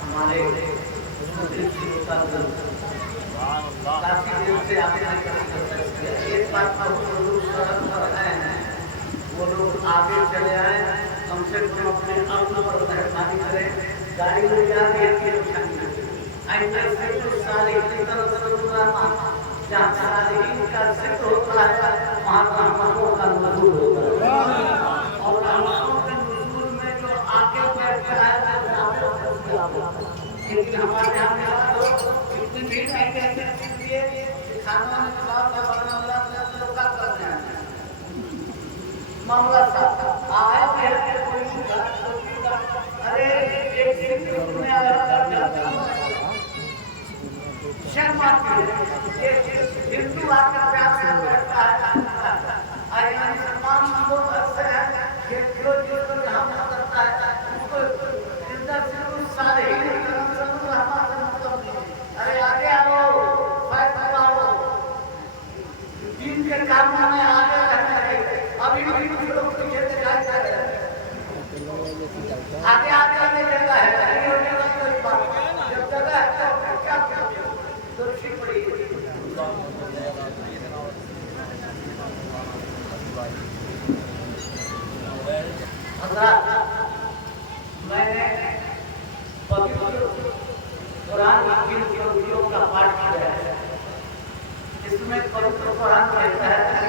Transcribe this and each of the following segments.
ہمارے ایک بات وہ لوگ آگے چلے آئے کم سے کم اپنے عقل پر مہربانی کریں گاڑی میں جا کے جہاں صالحین کا ذکر ہوتا ہے وہاں رحمتوں کا نزول ہوتا ہے اور رحمتوں کے نزول میں جو آگے بیٹھتا ہے لیکن ہمارے یہاں اتنی بھیڑ نہیں کہتے اس لیے کھانا میں جواب کا بڑھنا اللہ نے لوگ کا کر رہے ہیں معاملہ تھا آیا کہ کوئی ارے ایک ذکر میں آیا شرم آتی ہے ہندو آ کر پیار سے بیٹھتا ہے مسلمان لوگ اکثر ہے کہ جو جہاں کرتا ہے اس کو صالحین ارے آگے آؤ فیصلہ آؤ دین کے کام میں آگے رہنا ہے ابھی بھی کچھ لوگ پیچھے دکھائی جا رہے ہیں آگے آگے آگے جگہ ہے کوئی بات جب جگہ ہے تو کیا دوشی پڑی حضرات میں نے قرآن کی کتابوں کا پاٹ کیا ہے اس میں قرآن کہتا ہے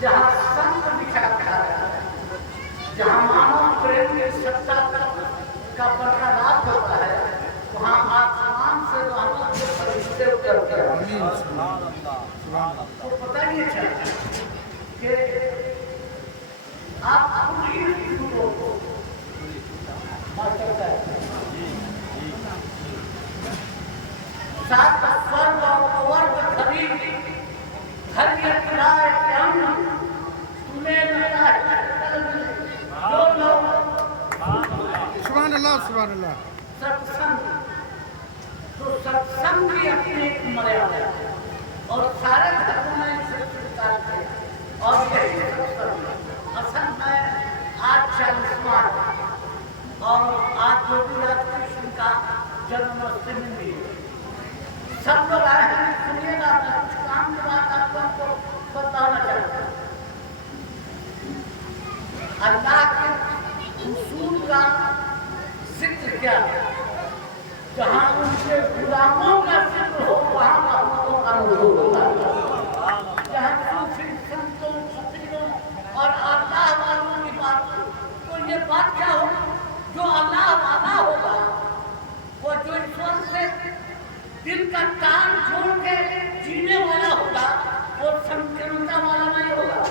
جہاں سنگ بچھا رکھا ہے جہاں مانو پریم کی سچا کا برقرار ہوتا ہے وہاں آسمان سے رحمت کے فرشتے اترتے ہیں تو پتہ نہیں چلتا کہ آپ پوری چیزوں کو ساتھ فرد اور ورد خرید ہر اطلاع امن تمہیں ملا ہے جو لوگ سبحان اللہ سبحان اللہ ستسنگ تو ستسنگ بھی اپنے ایک مریادہ ہے اور سارے دھرموں میں اسے سکھاتے ہیں اور یہی ستسنگ اصل میں آج 40واں اور آج جو بھی کرشن کا جنم اشٹمی بھی سب لوگ آئے ہیں سنیے گا کچھ کام کے بعد آپ کو بتانا چاہتا ہوں اللہ کے اصول کا ذکر کیا ہے جہاں ان کے غلاموں کا ذکر ہو وہاں رحمتوں کا نزول ہوتا ہے جہاں صوفی سنتوں فقیروں اور اللہ والوں کی بات ہو تو یہ بات کیا ہو جو اللہ والا ہوگا وہ جو ایشور سے دل کا تان چھوڑ کے جینے والا ہوگا وہ سنکرتا والا نہیں ہوگا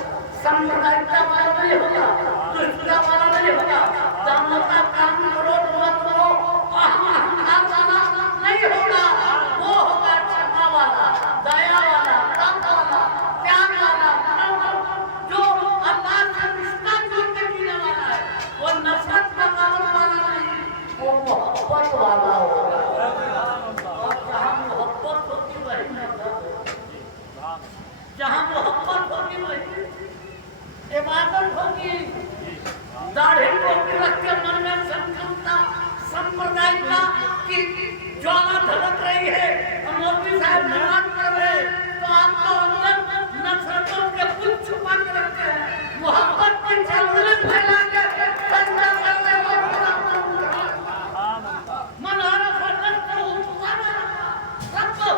سمپردائکتا والا نہیں ہوگا دشتا والا نہیں ہوگا دامتا کام کرو مت کرو اہم والا نہیں ہوگا وہ ہوگا چھپا والا دیا والا رحم والا پیار والا جو اللہ سے رشتہ جوڑ کے جینے والا ہے وہ نفرت کا کام والا نہیں وہ محبت والا ہوگا اور جہاں محبت ہوگی وہی نفرت جہاں محبت ہوگی وہی عبادت ہوگی داڑھی ٹوپی رکھ کے من میں سنکلپتا سمپردائکتا کی جوالا دھڑک رہی ہے اور مولوی صاحب نماز پڑھ رہے تو آپ کو اندر نفرتوں کے پل چھپا کے رکھتے ہیں محبت کی چلنے پھیلا کے سجدہ کرنے من عرف نفسه ربه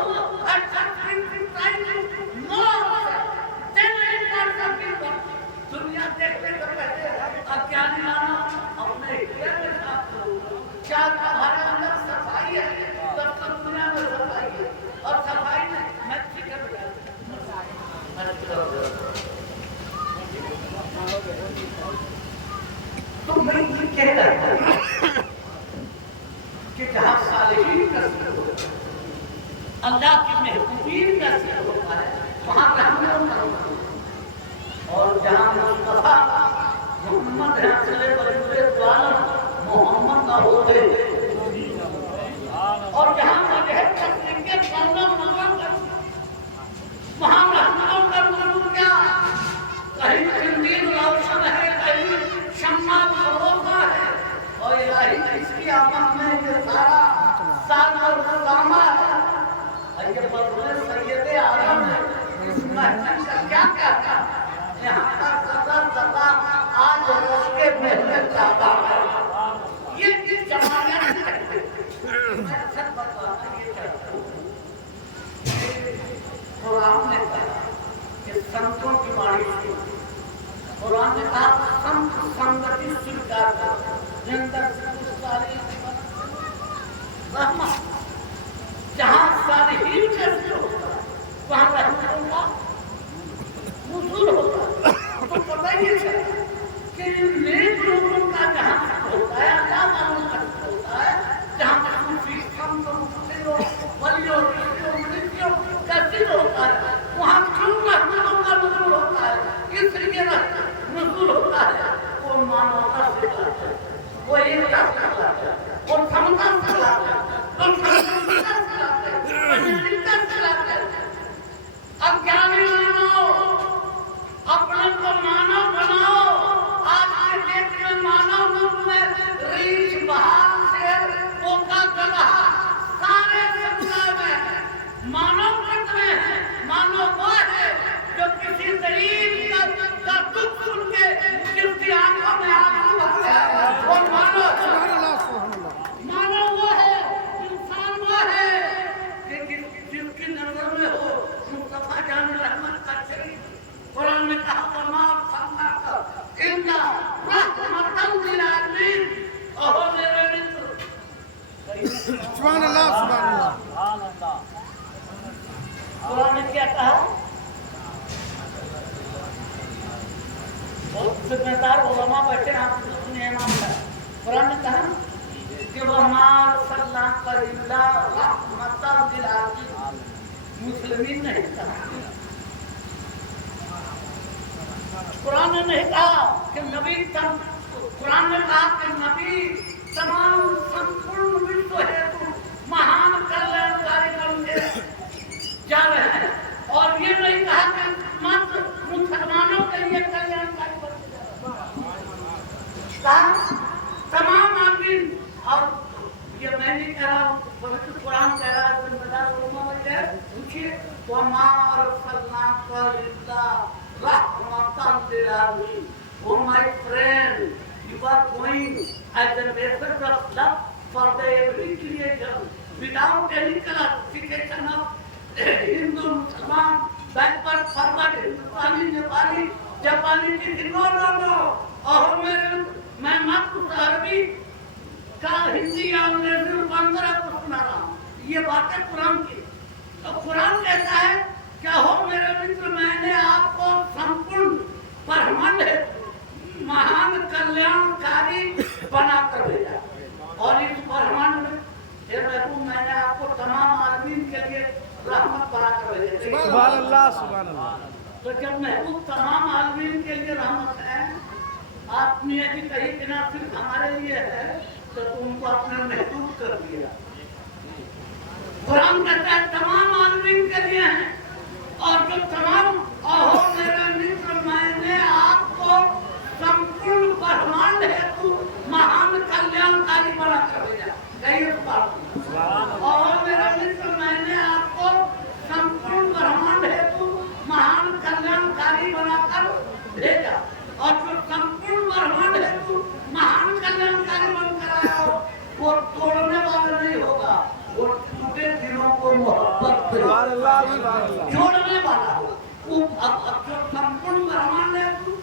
دنیا دیکھنے سے پہلے اجنبی لانا اپنے ہدیہ کے ساتھ کیا تمہارے اندر صفائی ہے تب تو دنیا میں صفائی ہے اور صفائی میں مچھی کا تو میں یہ کہہ رہا ہوں کہ جہاں صالحین کا ذکر اللہ کی محبوبین کا ذکر ہوتا ہے وہاں رحمتوں کا ذکر ہوتا ہے اور جہاں مصطفیٰ محمد رسول برکت عالم محمد کا ہوتے اور جہاں مجھے تسلیت کرنا وہاں رحمتوں کا نور کیا کہیں زندگی روشن ہے کہیں شمع بروزہ ہے اور الہی اس کی آمد میں یہ سارا سال اور سامہ ہے یہ بدل سید عالم ہے اس محنت کا کیا کہتا ہے یہاں کا سزا آج رش کے محنت چاہتا ہے یہ کس زمانے میں ہے میں سب بتاتا یہ چاہتا ہوں قرآن نے کہا کہ سنتوں کی باری سے قرآن نے کہا سنت سنگتی سرکار کا جندر سے ساری رحمت جہاں صالحین کا ذکر ہوتا ہے وہاں رحمت اللہ نزول ہوتا ہے تو پتہ یہ چلا کہ نیک لوگوں کا جہاں ذکر ہوتا ہے اللہ والوں کا ذکر ہوتا ہے جہاں صوفی سنت مفسروں ولیوں مریدوں کا ذکر ہوتا ہے وہاں کیوں رحمتوں کا نزول ہوتا ہے اس لیے نزول ہوتا ہے وہ مانوتا سے لاتا ہے وہ ایکتا سے لاتا ہے وہ سمتا سے لاتا ہے وہ سمتا سے لاتا ہے وہ نریتا سے لاتا ہے اب جانے مانو اپنے کو مانو بناؤ آج کے دیکھ میں مانو نظر میں ریچ بہار سے وہ کا گلہ سارے سے بلائے میں مانو کتنے ہیں مانو وہ ہے جو کسی ضعیف کا دکھ سن کے جس کی آنکھوں میں آنکھوں بھرتا ہے وہ مانو وہ ہے انسان وہ ہے کہ جس کی نظر میں ہو مصطفیٰ جان رحمت کا شریف قرآن نے کہا وَمَا أَرْسَلْنَاكَ إِلَّا رَحْمَةً لِلْعَالَمِينَ اور میرے متر سبحان اللہ سبحان اللہ قرآن نے کیا کہا بہت ذمہ علماء بیٹھے آپ نے امام کا قرآن نے کہا کہ وَمَا أَرْسَلْنَاكَ إِلَّا رَحْمَةً لِلْعَالَمِينَ مسلمین نے کہا قرآن نے نہیں کہا کہ نبی قرآن نے کہا کہ نبی تمام سمپورن وشو ہے مہان کلیانکاری بنتے جا رہے ہیں اور یہ نہیں کہا کہ مت مسلمانوں کے لیے کلیانکاری بنتے جا رہے ہیں تمام آدمی اور یہ میں نہیں کہہ رہا ہوں بلکہ قرآن کہہ رہا ہے ذمہ دار علماء میں ہے پوچھیے وَمَا أَرْسَلْنَاكَ إِلَّا رَحْمَةً لِلْعَالَمِينَ Oh my friend, you are going as a message of love for the every creation without any classification of Hindu, Muslim, backward, forward, Hindustani, Nepali, Japanese, no. اور میں مت کچھ عربی کا ہندی یا انگریزی بندرہ کو سنا رہا ہوں یہ باتیں قرآن کی تو قرآن کہتا ہے کیا ہو میرے متر میں نے آپ کو سمپورن برہمنڈ ہے مہان کلیانکاری بنا کر بھیجا اور اس برہمنڈ میں میں نے آپ کو تمام عالمین کے لیے رحمت بنا کر بھیجا سبحان اللہ سبحان اللہ تو جب محبوب تمام عالمین کے لیے رحمت ہے آپ نے بھی کہی کہ نہ صرف ہمارے لیے ہے تو تم کو اپنے محبوب کر دیا قرآن کہتا ہے تمام عالمین کے لیے ہیں اور جو تمام اہو میرے متر میں نے آپ کو سمپورن برہمانڈ ہے تو مہان کلیانکاری بنا کر بھیجا کہیے اس بات اہو میرے متر میں نے آپ کو سمپورن برہمانڈ ہے تو مہان کلیانکاری بنا کر بھیجا اور جو سمپورن برہمانڈ ہے تو مہان کلیانکاری بن کر آیا ہو وہ توڑنے والا نہیں ہوگا وہ ٹوٹے دلوں کو محبت جوڑنے والا ہو وہ اب جو سمپورن برہمانڈ ہے تو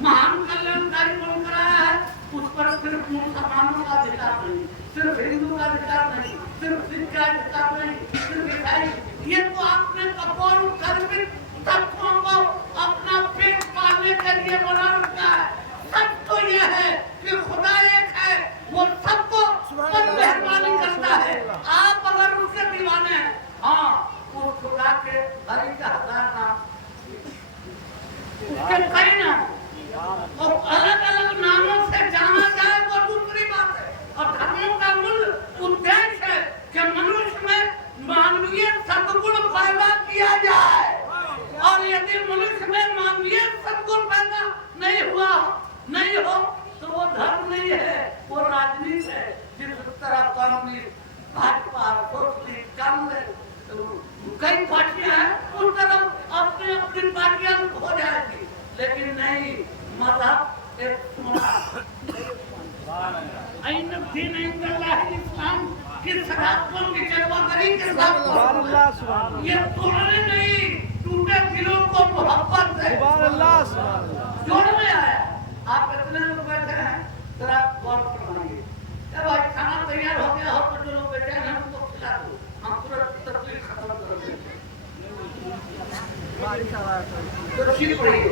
مہان کلیانکاری بن کر آیا ہے اس پر صرف مسلمانوں کا ادھیکار نہیں صرف ہندو کا ادھیکار نہیں صرف سکھ کا ادھیکار نہیں صرف عیسائی یہ تو آپ نے کپور کر کے تبقوں کو اپنا پیٹ پالنے کے لیے بنا رکھا ہے سچ تو یہ ہے کہ خدا ایک ہے وہ سب کو مہربانی کرتا ہے آپ اگر اس سے دیوانے ہیں कम्युनिस्ट, भाजपा, सोशलिस्ट, कांग्रेस, कई पार्टियां हैं, उस तरफ अपनी अपनी पार्टियां हो जाएगी, लेकिन नहीं, मजहब एक इस्लाम की सदाकत की जलवागरी के साथ ये तोड़ने नहीं, टूटे दिलों को मोहब्बत से जोड़ने आया। आप कितने लोग बैठे हैं, जरा गौर फरमाइए। जब आज खाना तैयार हो गया हो तो जो लोग बैठे हैं उनको खिला दो, हम तुरंत तकलीफ खत्म कर देंगे। तो ठीक रहिए।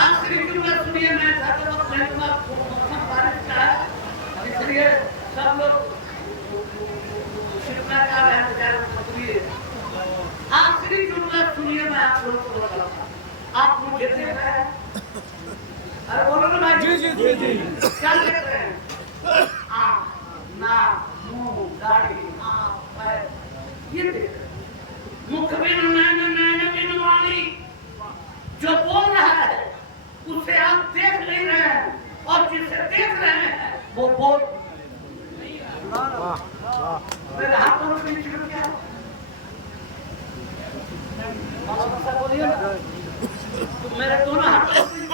आखिरी जुमला सुनिए, मैं ज्यादा वक्त नहीं दूंगा, मौसम बारिश का है, इसलिए सब लोग शिकवा कर रहे हैं, बेचारे सुनिए। आखिरी जुमला सुनिए, मैं आप लोगों को बताऊंगा। आप मुझे देख रहे हैं? अरे बोलो ना भाई। जी जी जी जी। क्या देख रहे हैं? आँख, नाक, मुंह, दाढ़ी, आँख, पैर, ये देख रहे हैं। मुख बिन नैन, नैन बिन वाणी, जो बोल रहा है उसे आप देख नहीं रहे हैं, और जिसे देख रहे हैं वो बोल नहीं रहा। मेरे हाथों में भी चिड़ गया, बोलिए ना, तो मेरे दोनों हाथों में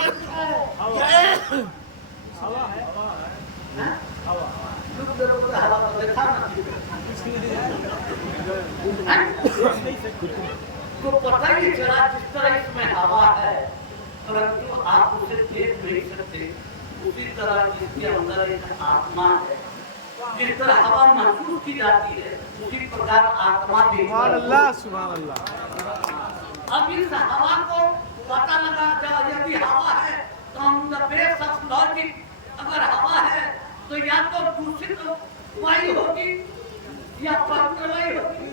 हवा है, हवा तो देखा ना, तो पता ही चला जिस तरह इसमें हवा है, परंतु आप उसे देख नहीं सकते। उसी तरह जिसके अंदर एक आत्मा है, जिस तरह हवा महसूस की जाती है, उसी प्रकार आत्मा भी। सुभान अल्लाह। अब इस हवा को पता लगा, यदि हवा है तो हम द बेस ऑफ लॉजिक, अगर हवा है तो या तो दूषित वायु होगी, या पवित्र वायु होगी,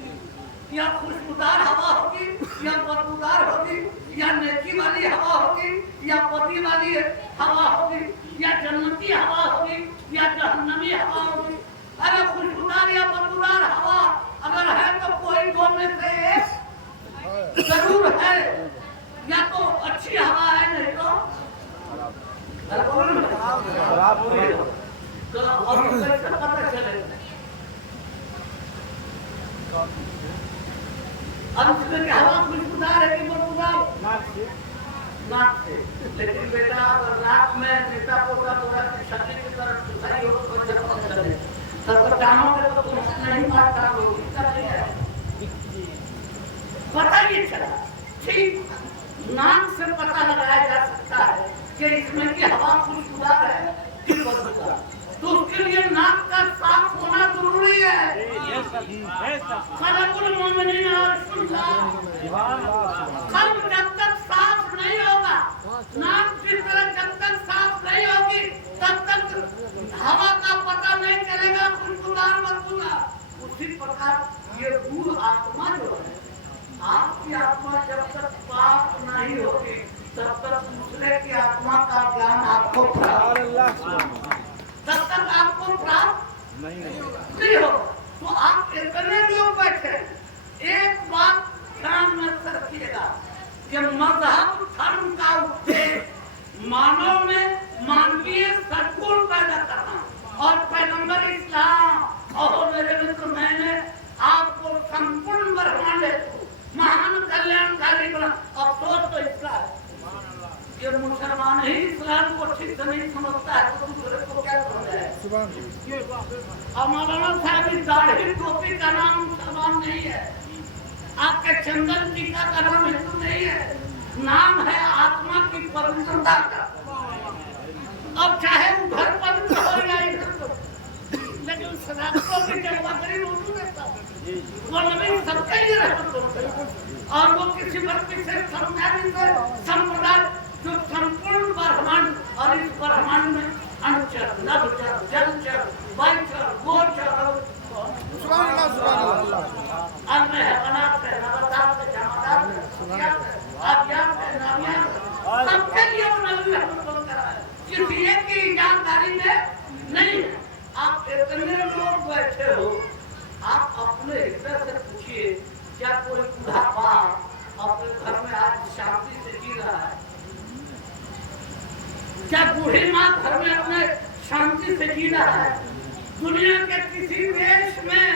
या खुशबूदार हवा होगी, या बदबूदार होगी, या नेकी वाली हवा होगी, या पति वाली हवा होगी, या जन्नती हवा होगी, या जहन्नमी हवा होगी। अरे खुशबूदार या बदबूदार हवा अगर है तो कोई दो में से एक जरूर है, या तो अच्छी हवा है, नहीं तो पता चले। अब इसमें हवा खुशबूदार है कि बदबूदार? नाक से। लेकिन बेटा अगर नाक में नेता पोता पूरा छाती की तरफ सुसाई हो तो जब पता चले, सरकारों के तो तुम नहीं मारता हो, इसका नहीं है, पता ही चला। ठीक नाक से पता लगाया जा सकता है कि इसमें की हवा खुशबूदार है कि बदबूदार, तो उसके लिए नाक का साफ होना जरूरी है। खलकुल मोमिनीन और कल्ब जब तक साफ नहीं होगा, नाक की तरह जब तक साफ नहीं होगी, तब तक हवा का पता नहीं चलेगा खुशबूदार बदबूदार। उसी प्रकार ये रूह आत्मा जो है, आपकी आत्मा जब तक पाक नहीं होगी, तब तक दूसरे की आत्मा का ज्ञान आपको तब तक आपको प्राप्त नहीं हो। तो आप इतने लोग बैठे, एक बात ध्यान में रखिएगा कि मजहब धर्म का उद्देश्य मानव में मानवीय सद्गुण पैदा करना, और पैगंबर इस्लाम और मेरे मित्र मैंने आपको संपूर्ण ब्रह्मांड महान कल्याणकारी बना। अफसोस तो इसका है कि मुसलमान ही इस्लाम को ठीक से नहीं समझता है, तो दूसरे को क्या समझे? और मौलाना साहब इस दाढ़ी टोपी का नाम मुसलमान नहीं है, आपके चंदन टीका का नाम हिंदू नहीं है, नाम है आत्मा की पवित्रता का। अब चाहे वो घर पवित्र हो या इधर, लेकिन सदाकतों की जलवागरी मौजूद है, वो नबी सबके लिए रहमत होते हैं, और वो किसी व्यक्ति से संप्रदाय जो संपूर्ण ब्रह्मांड, और इस ब्रह्मांड में अणुचर, नभचर, जलचर, वायुचर, गोचर, अन्य है, अनाथ है, नवदात है, जामादात है, अज्ञात है, नामियात है, सबके लिए वो नबी रहमत करा है, किसी एक की जानकारी में नहीं है। आप इतने लोग बैठे हो, आप अपने हृदय से पूछिए, क्या कोई बुढ़ापा अपने घर में आज शांति से जी रहा है? क्या बूढ़ी माँ घर में अपने शांति से जी रहा है? दुनिया के किसी देश में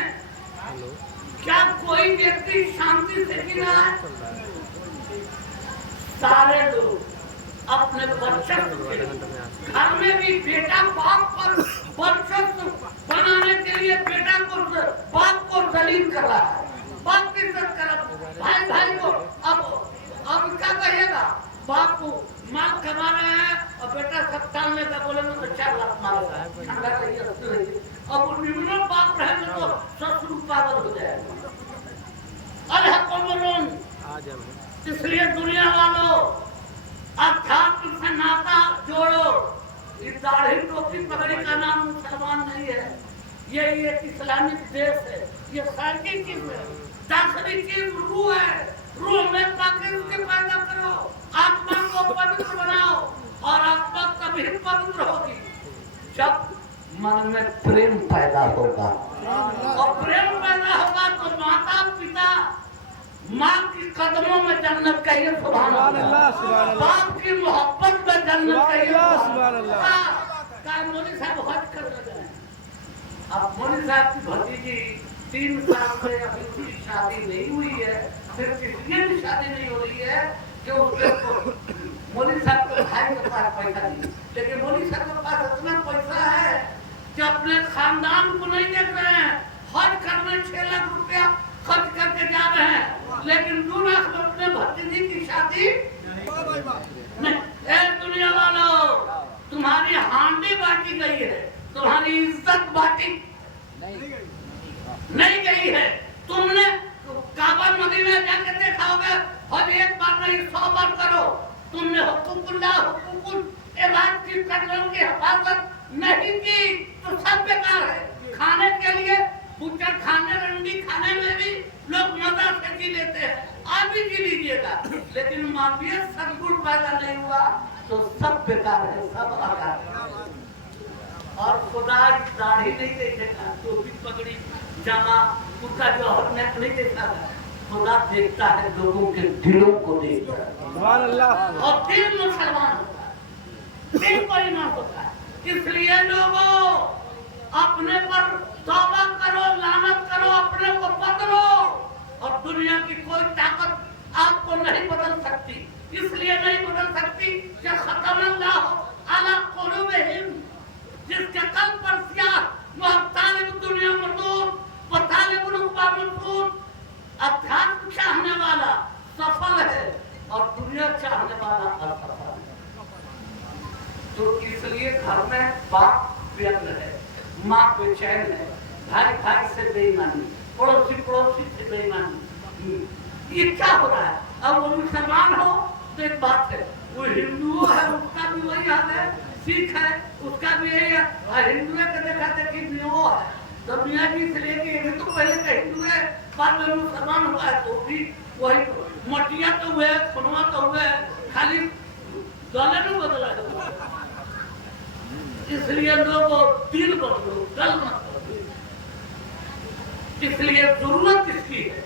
क्या कोई व्यक्ति शांति से जी रहा है? सारे लोग अपने वर्चस्व के लिए घर में भी बेटा बाप पर वर्चस्व बनाने के लिए बेटा को बाप को दलील कर रहा है, बाप की इज्जत कर रहा है, भाई भाई को अब क्या कहिएगा? बाप को माँ कमा रहे हैं और बेटा सब टालने का बोले तो 4 लाख मारेगा, अब वो निम्न बाप रहेंगे तो ससुर पागल हो जाएगा। अरे कौन, इसलिए दुनिया वालों अध्यात्म से नाता जोड़ो। इस दाढ़ी टोपी पगड़ी का नाम मुसलमान नहीं है, ये एक इस्लामिक देश है, ये सारी चीज है, दाखिली चीज रूह है, रूह में पाकिस्तान के पैदा करो, आत्मा को पवित्र बनाओ और आत्मा तभी पवित्र होगी जब मन में प्रेम पैदा होगा, और प्रेम पैदा होगा तो माता पिता माँ की कदमों में जन्नत कहिए सुभान अल्लाह, बाप की मोहब्बत में जन्नत कहिए सुभान अल्लाह। मोदी साहब हज कर रहे हैं, अब मोदी साहब की भतीजी 3 साल से अभी उसकी शादी नहीं हुई है, सिर्फ इसलिए भी शादी नहीं हो रही है कि उसके मोदी साहब के भाई के पास पैसा नहीं, लेकिन मोदी साहब के पास इतना पैसा है कि अपने खानदान को नहीं देख रहे हैं, हज करने 6 लाख रुपया खर्च करके जा रहे हैं, लेकिन 2 लाख में अपने भतीजी की शादी नहीं। दुनिया वालों, तुम्हारी हांडी बांटी गई है, तुम्हारी इज्जत बांटी नहीं गई है। तुमने काबा मदीना जाके देखा होगा, और एक बार नहीं 100 बार करो, तुमने हुकूकुल इबादत की कदमों की हिफाजत नहीं की तो सब बेकार है। खाने के लिए बूचर खाने रंडी खाने में भी लोग मजा से जी लेते हैं, आप भी जी लीजिएगा, लेकिन मानवीय सद्गुण पैदा नहीं हुआ तो सब बेकार है, सब आकार है। और खुदा दाढ़ी नहीं देखेगा, टोपी पगड़ी जामा कुर्ता जौहर ने नहीं देखा है, खुदा देखता है लोगों के दिलों को देखता है, सुभान अल्लाह। और दिल मुसलमान होता है, दिल को ईमान होता है। इसलिए लोगों अपने पर तौबा करो, लानत करो, अपने को बदलो, और दुनिया की कोई ताकत आपको नहीं बदल सकती। इसलिए नहीं बदल सकती कि खत्म अल्लाह अला कुलूबिहिम, जिसके कल्ब पर स्याह वह तालिब दुनिया मरदूद व तालिब रुकबा मरदूद। अध्यात्म चाहने वाला सफल है और दुनिया चाहने वाला असफल है। तो इसलिए घर में बाप व्यग्र है, माँ बेचैन है, भाई भाई से बेईमानी, पड़ोसी पड़ोसी से बेईमानी, ये क्या हो रहा है? अब वो मुसलमान हो तो एक बात है, वो हिंदू है उसका भी वही हाल है, सिख है उसका भी यही है, और हिंदू के देखा देखी वो है, तो मियाँ जी से लेके ये तो पहले का हिंदू है, बाद में मुसलमान हुआ है तो भी वही मटिया तो हुए, खुनवा तो हुए, खाली गले में बदला है। इसलिए लोगों दिल बदलो, गल मत बदलो। इसलिए जरूरत इसकी है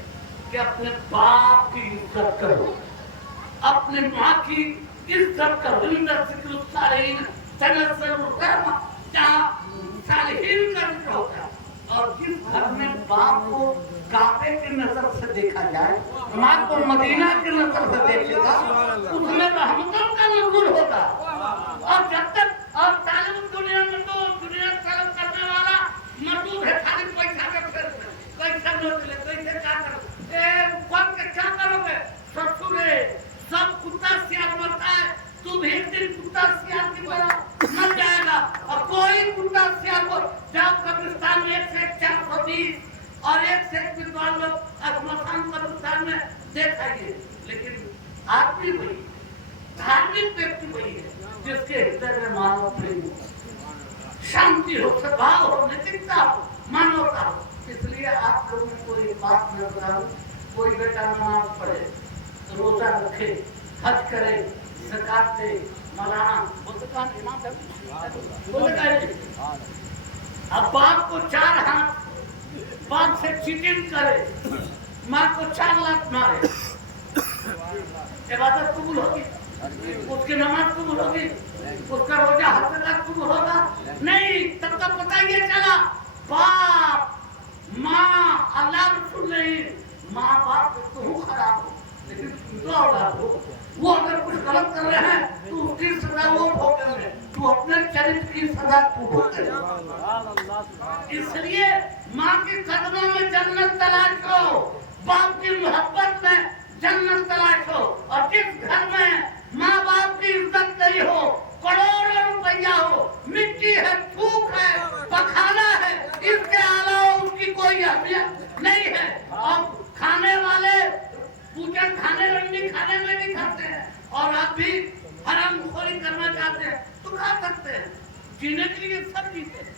कि अपने बाप की इज्जत करो, अपने माँ की इज्जत करो। सालिहीन का जिक्र होता है, और जिस घर में बाप को काबे की नजर से देखा जाए, माँ को मदीना की नजर से देखेगा, उसमें रहमतों का नज़ुल होगा। और जब तक और तालिब दुनिया में तो दुनिया तलब करने वाला मजदूर है, खाली पैसा का पैसा नोट ले, पैसे क्या करो, कौन के क्या करोगे? ससुर है, सब कुत्ता सियार मरता है, तुम एक दिन कुत्ता सियार की तरह मर जाएगा। और कोई कुत्ता सियार को जब कब्रिस्तान में 1 से 420 और 1 से 1 विद्वान लोग अस्मशान कब्रिस्तान में देखाइए, लेकिन आदमी वही, धार्मिक व्यक्ति वही है जिसके हृदय में मानव प्रेम हो, शांति हो, सद्भाव हो, नैतिकता हो, मानवता हो। इसलिए आप लोगों को एक बात मैं बताऊं, कोई बेटा नमाज पढ़े, रोजा रखे, हज करे, ज़कात दे, मौलाना अब बाप को 4 हाथ बाप से चीटिंग करे, माँ को 4 लाख मारे, इबादत कबूल होगी, उसकी नमाज कबूल होगी? उसका रोजा हफ्ते तक शुरू होगा नहीं, तब तक पता ये चला बाप माँ अल्लाह रसूल नहीं, माँ बाप तो खराब हो, लेकिन तुम तो औलाद हो, वो अगर कुछ गलत कर रहे हैं तो उसकी सजा वो भोगेंगे, तू अपने चरित्र की सजा तू भोगेगा। इसलिए माँ के कदमों में जन्नत तलाश करो, बाप की मोहब्बत में जन्नत तलाश हो, और जिस घर में माँ बाप की इज्जत नहीं हो, करोड़ों रुपया हो, मिट्टी है, थूक है, पखाना है, इसके अलावा उसकी कोई अहमियत नहीं है। और खाने वाले पूजा खाने रंडी खाने में भी खाते हैं, और आप भी हरामखोरी करना चाहते हैं तो खा सकते हैं, जीने के लिए सब जीते हैं,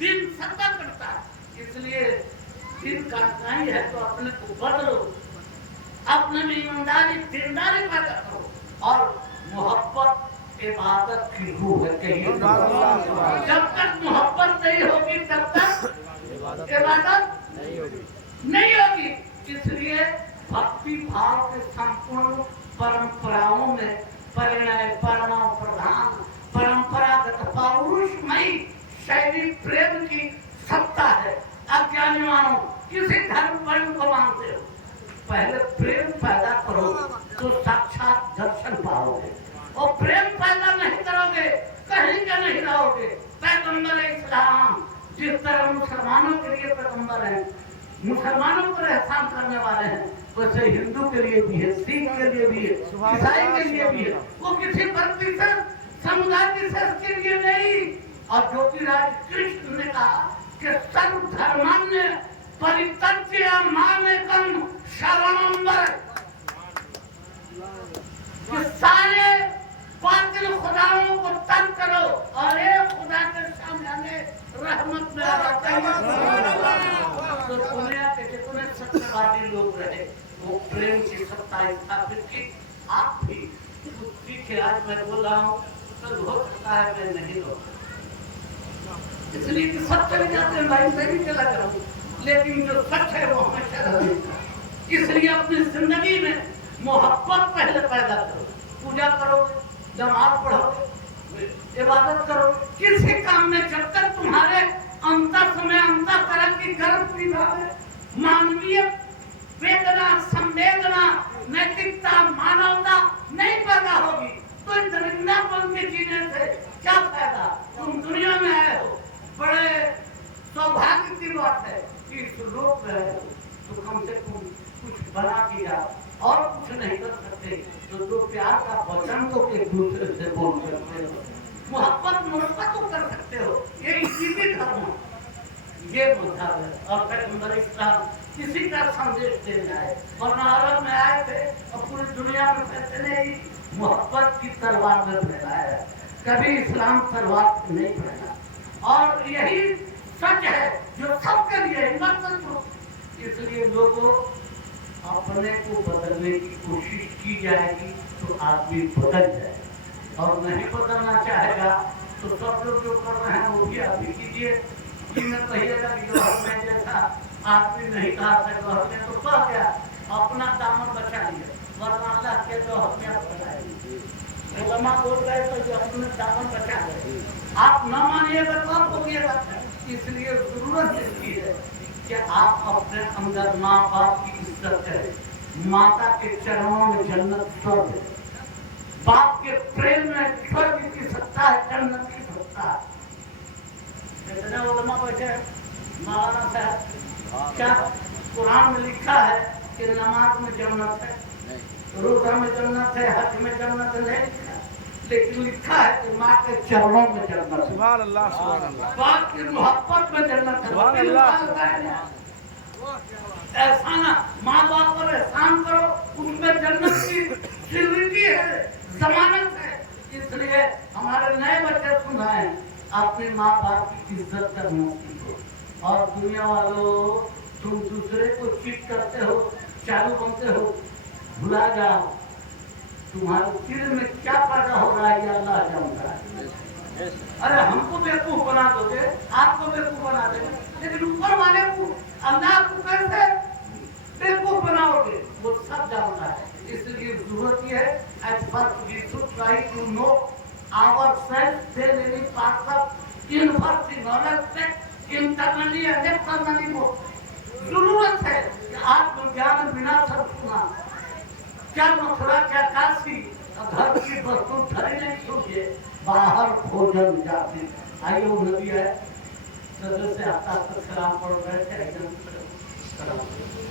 दिन सत्ता करता है। इसलिए दिन काटना ही है तो अपने को बदलो, अपने में ईमानदारी दीनदारी पैदा करो, और मोहब्बत इबादत की रूह है, कहिए जब तक मोहब्बत नहीं होगी तब तक इबादत नहीं होगी। इसलिए भक्ति भाव के संपूर्ण परंपराओं में परिणय परमाणु प्रधान परंपरागत पौरुषमयी शैली प्रेम की सत्ता है। अज्ञानी मानो किसी धर्म वर्ण को मानते हो, पहले प्रेम पैदा करो तो साक्षात दर्शन पाओगे, और प्रेम पैदा नहीं करोगे कहीं का नहीं रहोगे। पैगंबर इस्लाम जिस तरह मुसलमानों के लिए पैगंबर है, मुसलमानों पर एहसान करने वाले हैं, वैसे हिंदू के लिए भी है, सिख के लिए भी है, ईसाई के लिए भी है। वो किसी प्रतिशत समुदाय विशेष के लिए नहीं। और ज्योतिराज कृष्ण ने कहा कि सर्वधर्मान्य परित्यज्य मामेकं शरणं, सारे बातिल खुदाओं को तर्क करो और एक खुदा के सामने रहमत में तो दुनिया के जितने सत्यवादी लोग रहे वो प्रेम की सत्ता स्थापित की। आप भी ठीक है, आज मैं बोल रहा हूँ तो हो सकता है मैं नहीं हो, इसलिए कि सब चले जाते हैं भाई, मैं भी चला जाऊँ, लेकिन जो सच है वो हमेशा रहेगा। इसलिए अपनी जिंदगी में मोहब्बत पहले पैदा करो, पूजा करो, नमाज पढ़ो, इबादत करो, किसी काम में जब तक तुम्हारे अंतर में अंतःकरण की गर्भ की मानवीय वेदना संवेदना नैतिकता मानवता नहीं पैदा होगी तो इन दरिंदापन के जीने से क्या फायदा। तुम दुनिया में आए हो, बड़े सौभाग्य की बात है कि इस लोक में आए हो, तो कम से कम कुछ बना के जाओ और कुछ नहीं कर सकते तो दो प्यार का वचन तो एक दूसरे से बोल सकते हो, मोहब्बत तो कर सकते हो, ये इसी धर्म ये मुद्दा है। और पैगंबर इस्लाम किसी का संदेश देने आए, वरना अरब में आए थे और पूरी दुनिया में कहते नहीं मोहब्बत की तलवार में फैलाया, कभी इस्लाम तलवार नहीं फैला। और यही सच है जो सबके लिए हिम्मत हो। इसलिए लोगों अपने को बदलने की कोशिश की जाएगी तो आदमी बदल जाए, और नहीं बदलना चाहेगा तो सब लोग जो कर रहे हैं वो भी आप भी कीजिए। कहिएगा कि जो हमें जैसा आदमी नहीं कहा था हमने तो कह गया अपना दामन बचा लिया, वरना अल्लाह के तो हमें बचाएंगे। उलमा बोल रहे तो जो अपने दामन बचा गए, आप न मानिएगा तो आप होगिएगा। इसलिए जरूरत इसकी है कि आप अपने अंदर माँ बाप की इज्जत करें, माता के चरणों में जन्नत स्वर्ग है, बाप के प्रेम में स्वर्ग की सत्ता है, जन्नत की सत्ता है। इतने उलमा बैठे मौलाना साहब, क्या कुरान में लिखा है कि नमाज में जन्नत है, रोजा में जन्नत है, हज में जन्नत है, नहीं लिखा, लेकिन लिखा है कि माँ के चरणों में जन्नत है, सुभान अल्लाह, सुभान अल्लाह, बाप की मोहब्बत में जन्नत है, सुभान अल्लाह। एहसान माँ बाप पर एहसान करो, उसमें जन्नत की सिक्योरिटी है, जमानत है। इसलिए हमारे नए बच्चे सुनाए अपने माँ बाप की इज्जत करना सीखो। और दुनिया वालों तुम दूसरे को चीट करते हो, चालू बनते हो, भुला जाओ तुम्हारे दिल में क्या पैदा हो रहा है ये अल्लाह जानता है। अरे हमको बेवकूफ बना दोगे, आपको बेवकूफ बना देंगे, लेकिन ऊपर वाले को अल्लाह को कैसे बेवकूफ बनाओगे वो सब जानता है। इसलिए जरूरत ये है at first we should try to know our self-delivering parts of universal knowledge से internally and externally को जरूरत है कि आत्मज्ञान बिना सब सुना क्या मथुरा क्या काशी घर की वस्तु धरे नहीं सूझे बाहर भोजन जाते आइए वो नदी है सदस्य आता सलाम पढ़ बैठे एकदम सलाम